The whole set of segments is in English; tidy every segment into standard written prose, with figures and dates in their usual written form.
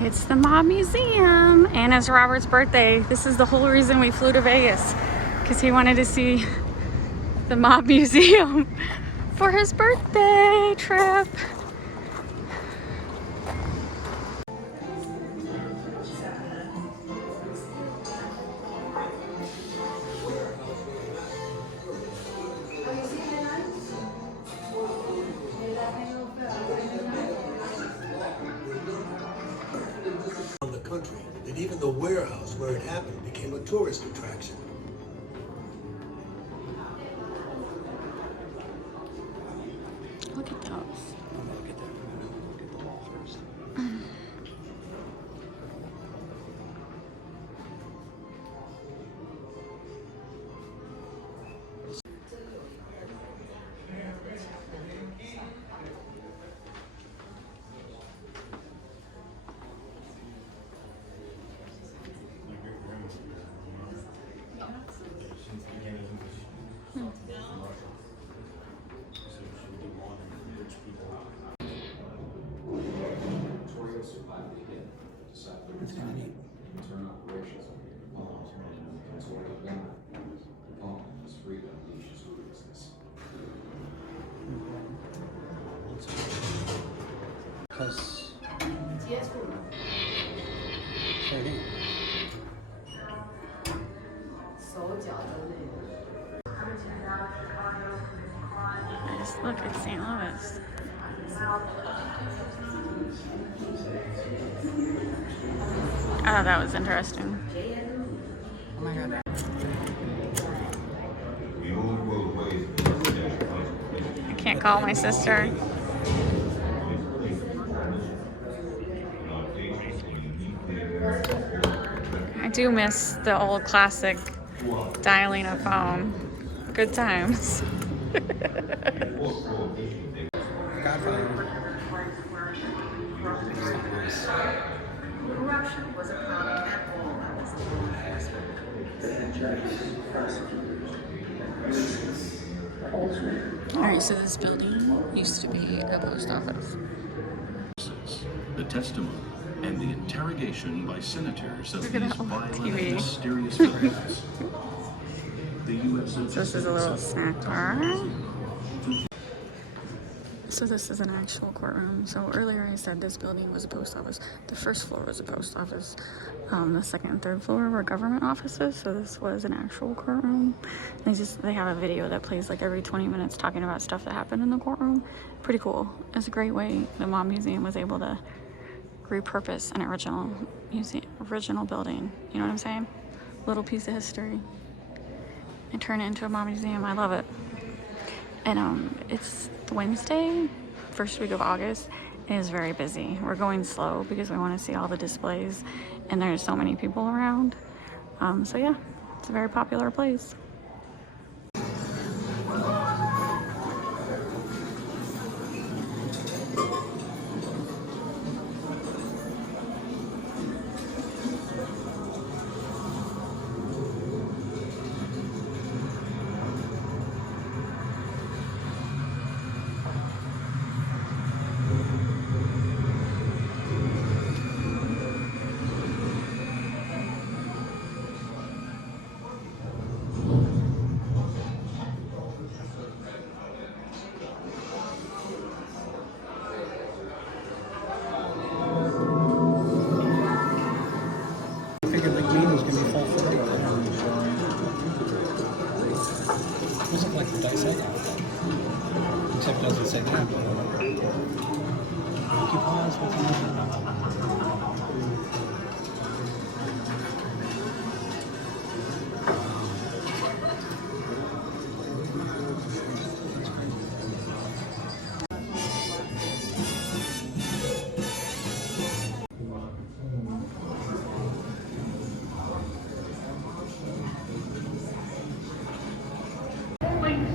It's the Mob Museum, and it's Robert's birthday. This is the whole reason we flew to Vegas, because he wanted to see the Mob Museum for his birthday trip. On the country, that even the warehouse where it happened became a tourist attraction. Look at those. Look at the wall first. It's kind of neat. Because Just look at St. Louis. I thought that was interesting. oh my god. I can't call my sister. I do miss the old classic dialing a phone. Good times. Corruption was a problem at all levels of law enforcement. Alright, so this building used to be a post office. The testimony and the interrogation by senators of Look at these that old violent, TV. mysterious figures. The U.S. So this is a little snack bar. So this is an actual courtroom. So earlier I said this building was a post office. The first floor was a post office. The second and third floor were government offices. So this was an actual courtroom. They have a video that plays like every 20 minutes talking about stuff that happened in the courtroom. Pretty cool. It's a great way the Mob Museum was able to repurpose an original building. You know what I'm saying? Little piece of history and turn it into a Mob Museum. I love it. And it's Wednesday, first week of August. It is very busy. We're going slow because we want to see all the displays, and there's so many people around. So yeah, it's a very popular place. Figured the game was going to be full 40. It doesn't like the dice I got. Except it doesn't say that. Coupons, what's in there?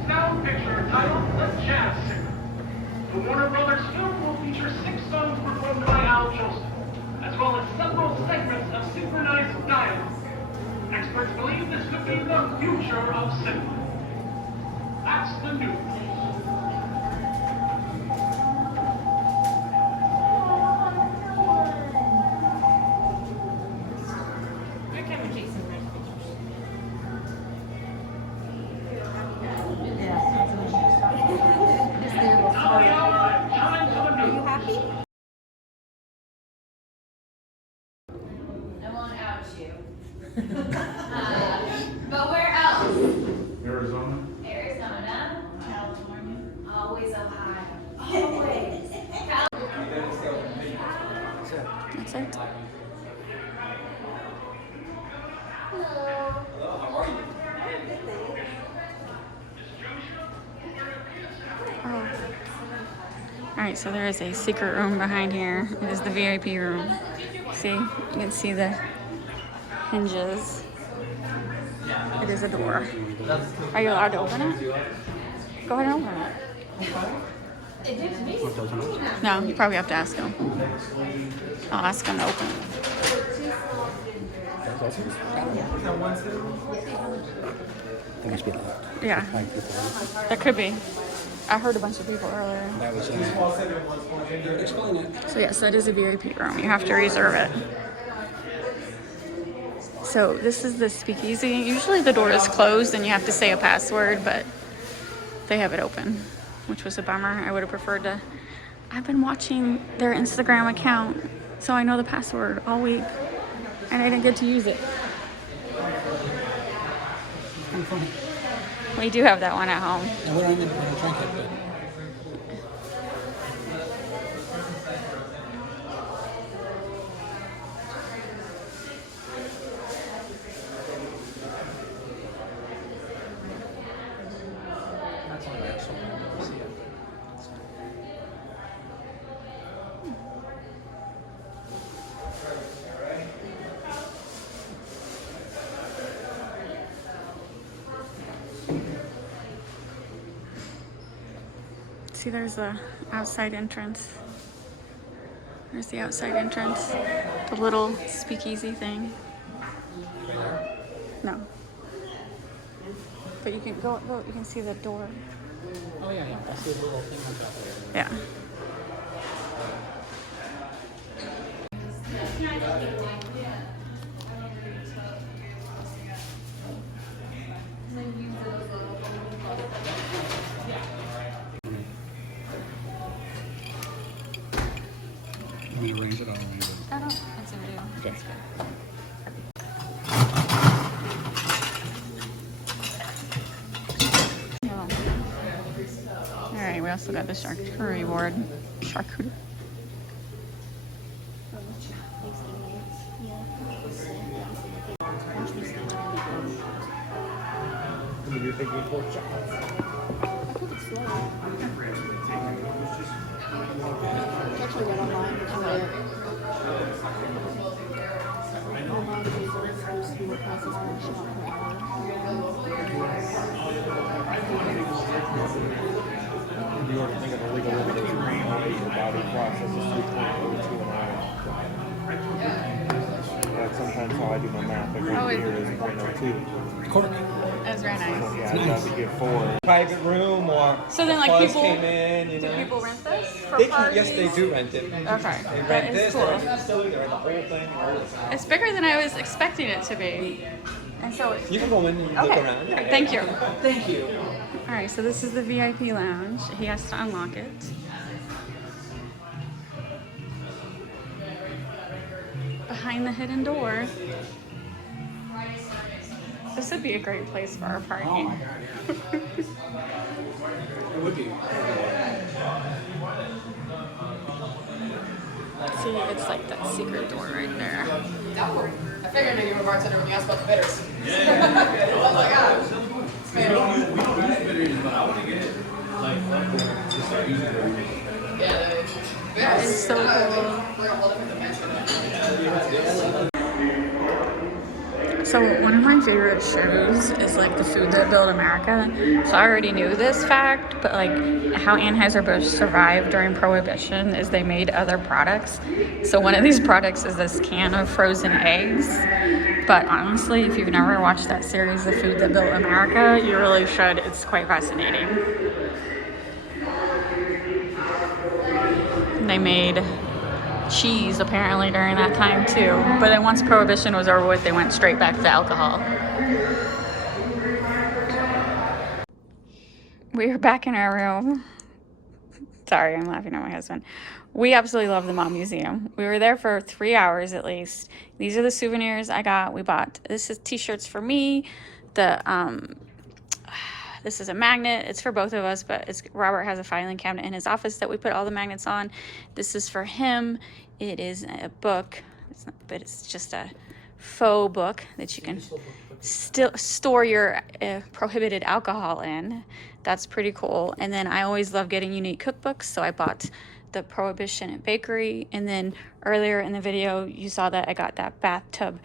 Sound picture titled The Jazz Singer. The Warner Brothers film will feature 6 songs performed by Al Jolson, as well as several segments of synchronized dialogue. Experts believe this could be the future of cinema. That's the news. But where else? Arizona. Arizona, California, always Ohio. Always. That's it. Oh. Alright, so there is a secret room behind here. It is the VIP room. See? You can see the hinges. It is a door. Are you allowed to open it? Go ahead and open it. No, you probably have to ask him. I'll ask him to open it. It must be locked. Yeah, that could be. I heard a bunch of people earlier. That was explain it. So yes, that is a VIP room. You have to reserve it. So this is the Speakeasy. Usually the door is closed and you have to say a password, but they have it open, which was a bummer. I would have preferred to. I've been watching their Instagram account, so I know the password all week, and I didn't get to use it. We do have that one at home. And we don't even drink it, but See, there's the outside entrance. There's the outside entrance. The little speakeasy thing. No. But you can go, you can see the door. oh yeah, I see a little thing on top of it. Yeah. Let me arrange it on the video. I don't, it's a video. Okay. Alright, we also got the charcuterie board. Charcuterie. You ever think of the legal limit is green rate, your body process is 3.02 an hour. That's sometimes how I do my math. Every Oh, year is 0.02. Cork. That was very nice. Yeah, I'd rather get 4. Private room or So then, like, buzz people- came in, you Do know. people rent this for They can, parties? yes, they do rent it. Okay. They That rent is this, cool. they rent the distillery, they rent the whole thing. It's bigger than I was expecting it to be. And so You can go in and look okay. around. Yeah, Thank you. Thank you. All right, so this is the VIP lounge. He has to unlock it. Behind the hidden door. This would be a great place for our party. Oh my god, yeah. It would be. See, it's like that secret door right there. I figured I'd give a bartender when you asked about the bitters. I was like, ah, it's made yeah, That is so cool. bring a whole different dimension. So one of my favorite shows is like The Food That Built America. So I already knew this fact, but like how Anheuser-Busch survived during Prohibition is they made other products. So one of these products is this can of frozen eggs. But honestly, if you've never watched that series, The Food That Built America, you really should. It's quite fascinating. They made cheese apparently during that time too, but then once Prohibition was over with, they went straight back to alcohol. We are back in our room. Sorry, I'm laughing at my husband. We absolutely love the Mob Museum. We were there for 3 hours at least. These are the souvenirs I got. We bought, this is t-shirts for me. This is a magnet. It's for both of us, but Robert has a filing cabinet in his office that we put all the magnets on. This is for him. It is a book, but it's just a faux book that you can still store your prohibited alcohol in. That's pretty cool. And then I always love getting unique cookbooks, so I bought the Prohibition Bakery. And then earlier in the video, you saw that I got that bathtub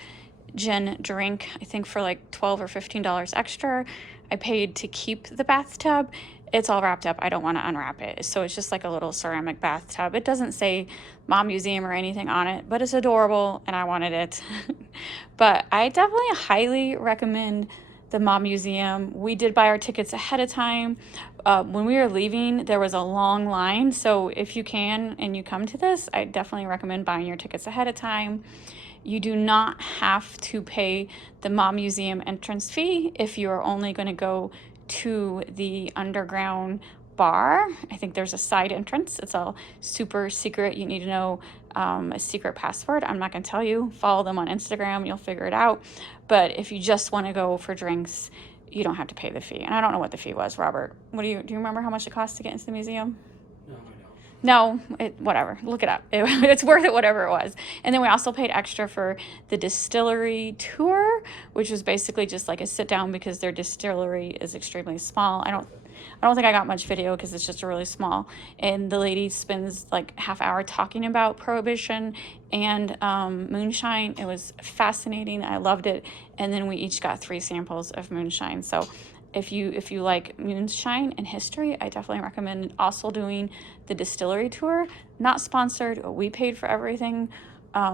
gin drink, I think for like $12 or $15 extra. I paid to keep the bathtub. It's all wrapped up. I don't want to unwrap it. So it's just like a little ceramic bathtub. It doesn't say Mom Museum or anything on it, but it's adorable and I wanted it. But I definitely highly recommend the Mom Museum. We did buy our tickets ahead of time. When we were leaving, there was a long line. So if you can and you come to this, I definitely recommend buying your tickets ahead of time. You do not have to pay the Mom Museum entrance fee if you are only going to go to the underground bar. I think there's a side entrance. It's all super secret. You need to know a secret password. I'm not going to tell you. Follow them on Instagram. You'll figure it out. But if you just want to go for drinks, you don't have to pay the fee. And I don't know what the fee was, Robert. Do you remember how much it cost to get into the museum? No, whatever. Look it up. It's worth it, whatever it was. And then we also paid extra for the Distillery Tour, which was basically just like a sit down because their distillery is extremely small. I don't think I got much video because it's just really small. And the lady spends like half hour talking about Prohibition and moonshine. It was fascinating. I loved it. And then we each got 3 samples of moonshine. So if you like moonshine and history, I definitely recommend also doing the Distillery Tour. Not sponsored. We paid for everything.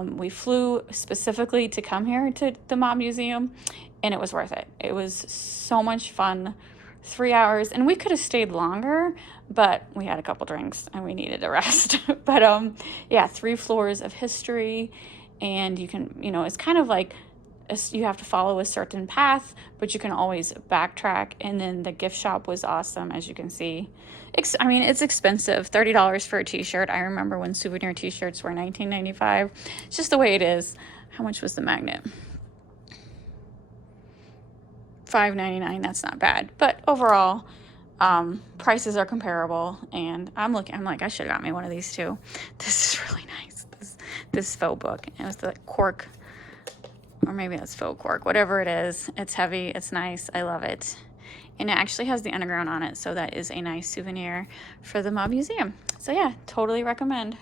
We flew specifically to come here to the Mob Museum, and it was worth it. It was so much fun. 3 hours, and we could have stayed longer, but we had a couple drinks and we needed a rest. But yeah, 3 floors of history, and you can, it's kind of like you have to follow a certain path, but you can always backtrack. And then the gift shop was awesome, as you can see. I mean, it's expensive, $30 for a t-shirt. I remember when souvenir t-shirts were $19.95. It's just the way it is. How much was the magnet? $5.99. That's not bad, but overall prices are comparable. And I'm like, I should have got me one of these too. This is really nice, this faux book. It was the cork, or maybe that's faux cork, whatever it is. It's heavy, it's nice, I love it. And it actually has the underground on it, so that is a nice souvenir for the Mob Museum. So yeah, totally recommend.